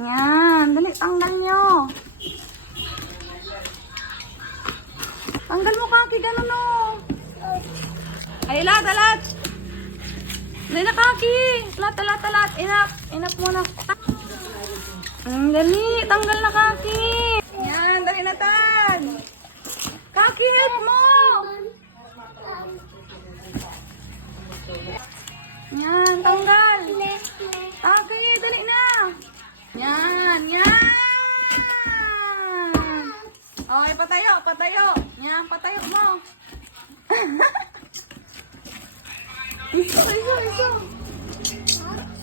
Yan, dali, tanggal nyo. Tanggal mo kaki, ganun o. Ay, alat. Dali na kaki. Alat. Inap muna. Dali, tanggal na kaki. Yan, dali na tan. Kaki, help mo. Yan, tanggal. Kaki, dali na. Yan. Okay, patayo. Yan, patayo mo. Iso.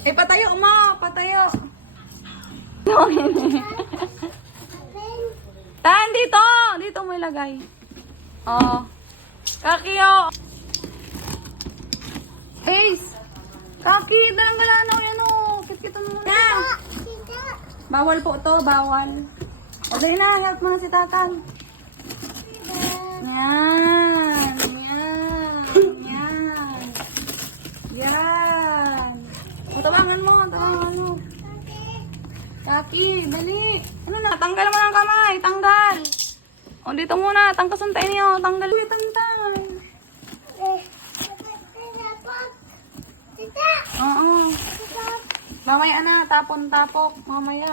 Patayo mo, patayo. Tan, dito mo ilagay. Oh. Kakiyo. Ace. Kaki, dalang-galano yan o. Kit-kitan mo na. Bawal po to, bawal. O, dali na, help mo na si Tatan. Yan. O, tabangan mo. Kaki, dali. Ano na? Tanggal mo ng kamay, tanggal. O, dito muna, tangkasan tayo niyo. Tanggal. Uy, tanggal. Oo. Mamaya na, tapon-tapok. Mamaya.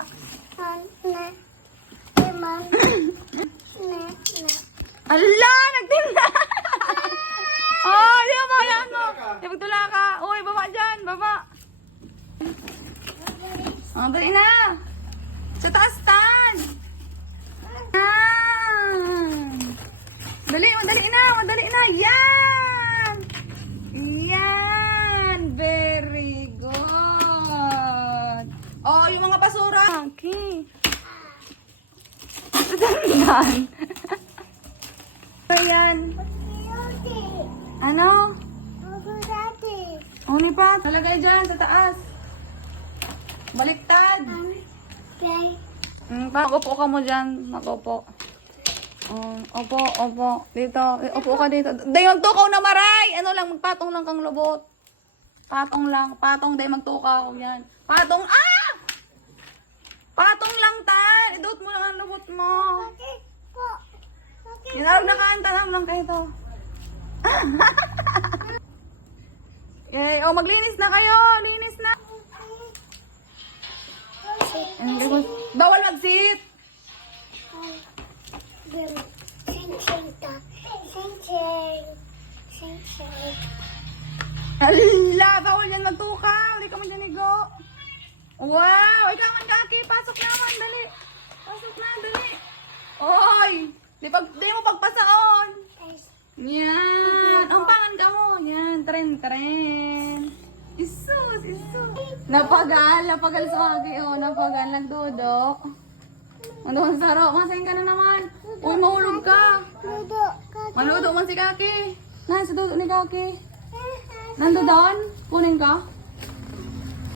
Ala, nagtinda! Oh, di mo yan mo. Di magtula ka. Uy, baba dyan, baba. Oh, dali na. Sa taas, tan. Madali na. Yan. Very good. Oh, yung mga basura. Okay. Dandan. Ayan. Ano? Uni pa. Nalagay dyan sa taas. Baliktad. Mag-upo ka mo dyan. Mag-upo. Opo. Dito. Upo ka dito. Day, magtukaw na maray. Ano lang, magpatong lang kang lubot. Patong lang. Day, magtukaw. Yan. Patong lang, tan. Idot mo lang ang lubot mo. Yan, nakaantahan lang kayo to. Okay, maglinis na kayo. Linis na. Bawal mag-sit. Alila, bawal yan magtukaw. Hindi ka magdanigo. Wow, ikaw man kaki. Pasok naman, dali. Oy, di mo pagpasaon. Yan. Ang pangan ka mo. Yan, tren. Isus. Napagal sa kaki. Napagal, nagdudok. Ano saro? Masayin ka na naman. Uy, mahulog ka. Maludo man si kaki. Nasa dudo ni kaki. Nando doon? Kunin ka?